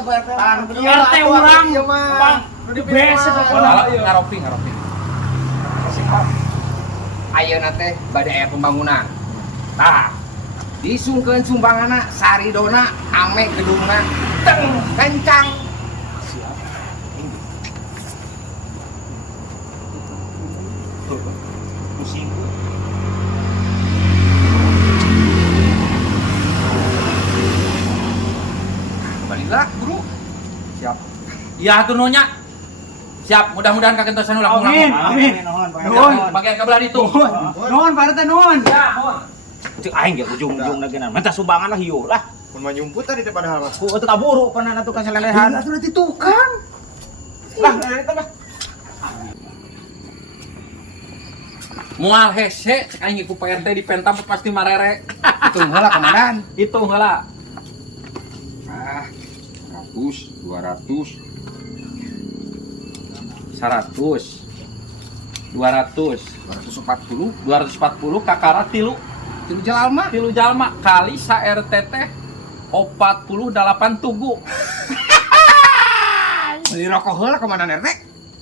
RT urang Bang di BS ngaropi. Ayeuna teh bade aya pembangunan. Tah, disungkeun sumbanganna saridona ame gedungna teng kencang. Siap. Pusing. Baliklah, Guru. Siap. Ya atuh nunya. Siap, mudah-mudahan kagentosan ulah Amin. Bagian kabelah itu. Nuhun Pak RT nuhun. Ya, mohon. Cek aing ge ujung-ujung nageuna. Minta sumbangan lah hiu lah. Mun mah nyumput tadi teh padahal mah. Ku teu kaburu pernah atuh ka salelehan. Atuh nanti tukang. Lah, eta mah. Moal hese cek aing ku PRT di pentam pasti marere. Itu heula komandan. Itu heula. 100, 200, 100, 200, 240, 240 kakara tilu jalma kali sa RT teh 48 tugu. Beli rokok heula komandan RT.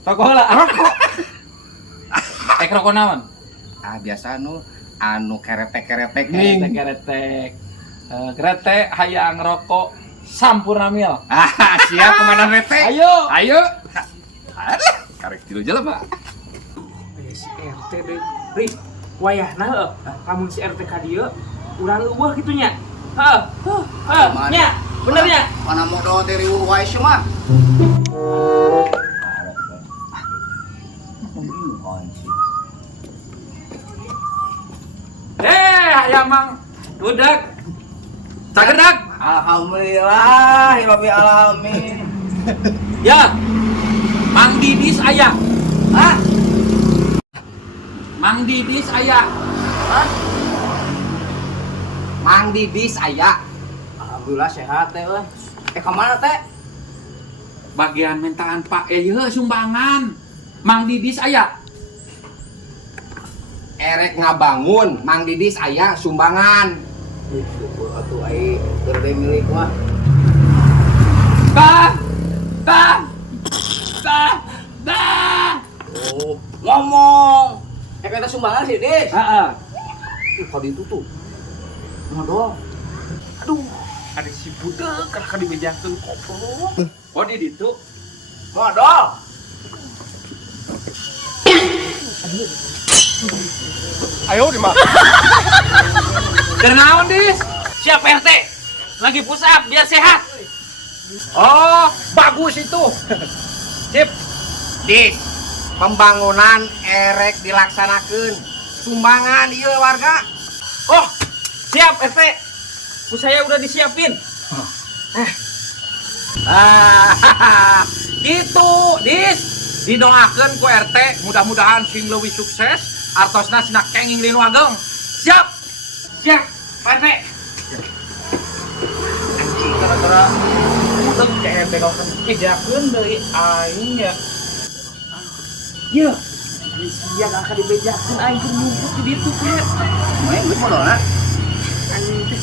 Rokok heula. Rokok. Rokok naon? Biasa anu keretek Keretek. Kerete hayang rokok sampurna mil. Siap komandan RT. Ayo. Karek tilu jelema. Si RT deh. Ri, wayahna heuh. Lamun si RT ka dieu urang eueuh kitu nya. Nya, bener nya. Mana modal teh riweuh wae mah. Aya mang budak. Cagerdak. Alhamdulillah, rabbil alamin. Ya. Mang Didis aya. Mang Didis aya. Mang Didis aya. Alhamdulillah sehat teh euy. Ka mana teh? Bagian mentaan Pak sumbangan. Mang Didis aya. Erek ngabangun, Mang Didis aya sumbangan. Syukur atuh ai gede milik mah. Oh, ngomong. Kata sumbangan sih, Dis. Heeh. Kok ditutup? Modal. Aduh, ada si budak kada dibejakeun koplok. Oh di ditu. Modal. Ayo di mah. Keur naon, Dis? Siap RT. Lagi push up biar sehat. Oh, bagus itu. Sip. Dis, pembangunan erek dilaksanakeun. Sumbangan ieu warga. Oh, siap RT. Saya udah disiapin. Itu, Dis. Didoakeun ku RT, mudah-mudahan sing leuwih sukses, artosna sina kenging linu ageng. Siap. Siap, Pak RT. Anjing gara-gara Udang kayak begal kan bejakeun deui aing ya. Ieu. Sia gak akan dibejakeun aing keur nyumput di ditu teh. main geus modalna. Anjing teh.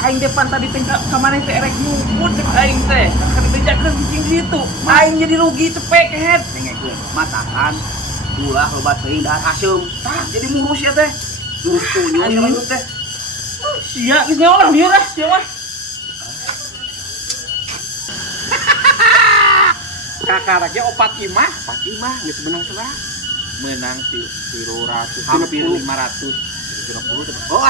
Aing depan tadi teh ka maneh teh erek nyumput cek aing teh. Akan dibejakeun cicing di ditu. Aing jadi rugi cepet kehet. Dengekeun, matakan ulah loba teuing dahar haseum. Tah, jadi murus ya teh. Lurus tunjuk sama itu teh. Sia geus nyaolah lieur lah sia mah. Kakak ge opat imah, Imah geus menang selah. menang 300, Hampir 500. 30 teh. Oh,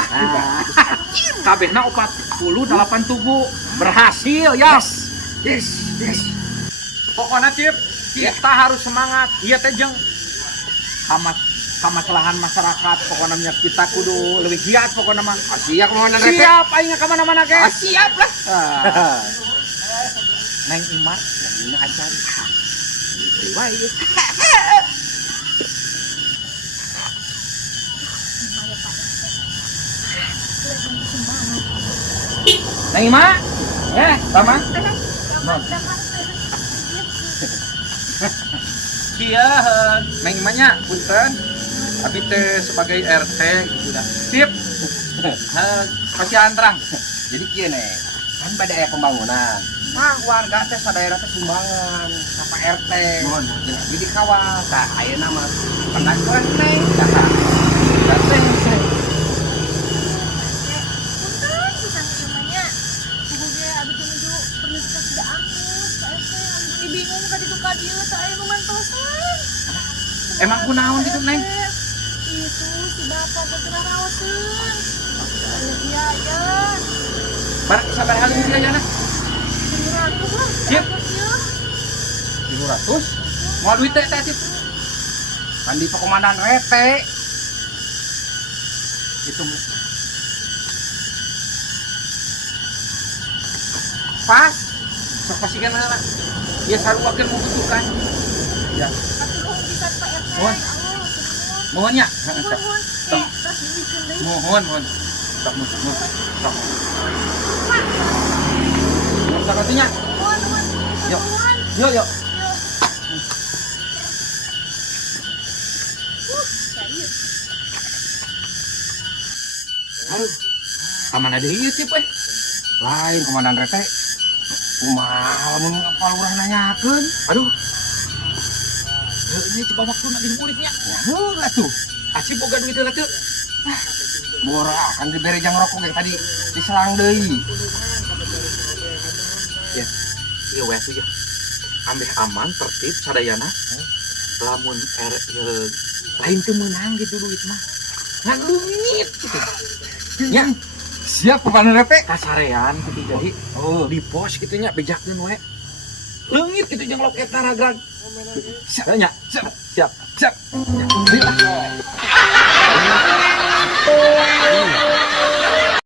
Kabehna 48 tugu. Berhasil, Yas. yes. Pokoknya Cip, kita harus semangat. Iya teh jeung kamaslahan masyarakat. Pokoknya nya kita kudu leuwih giat pokoknya mah. Siap komandan RT. Siap aing ka mana-mana ge. Siap lah. Neng Imar lagi acan. Wae. Neng Imar. Ya, sama. Sieun, Neng Imanya punten. Abi teh sebagai RT gitu dah. Sip. Pasti antrang. Jadi kieu nih, kan pada aya pembangunan. Nah, warga teh sadaya teh sumbangan ka Pak RT. Jadi kawas. Tah ayeuna mah pernah keren neng. Tah. Punten pisan namanya. Kudu abis menuju perniskan tidak angus. Saya teh bingung ka ditu ka dieu teh aya numantosan. Emang kunaon gitu neng? Itu si bapak teh kena rawateun. Iya ya. Barang sabar hari ini aja nah. 100 lah. Siap. Ya. 200. Mau duit teh teh. Kan di Komandan RT. Itu pas sok pasikan lah ya saruakeun membutuhkan ya Atuh bisa Pak RT. Mohon. Allah, mohon ya mohon. Terus duitkeun deui. mohon sok sok sakatinya Mohon. Yuk. Mohon. yuk Yuk. Serius. aduh aman ada ieu sih weh Lain Komandan RT. Kumaha mun apal urang nanyakeun. aduh ini coba waktu nak dimuridnya Heula tuh. asih boga duit lah tuh Bora kan dibere jang rokok kayak tadi diselang deui. ya iya weh tuh ya ambil aman tertib sadayana lamun lain teu meunang gitu duit mah ngan lungit gitu ya Siap Komandan RT. kasarean gitu jadi di pos gitu nya bejakeun we leungit gitu jeung loket naragrag siap nya siap Siap. Ayo.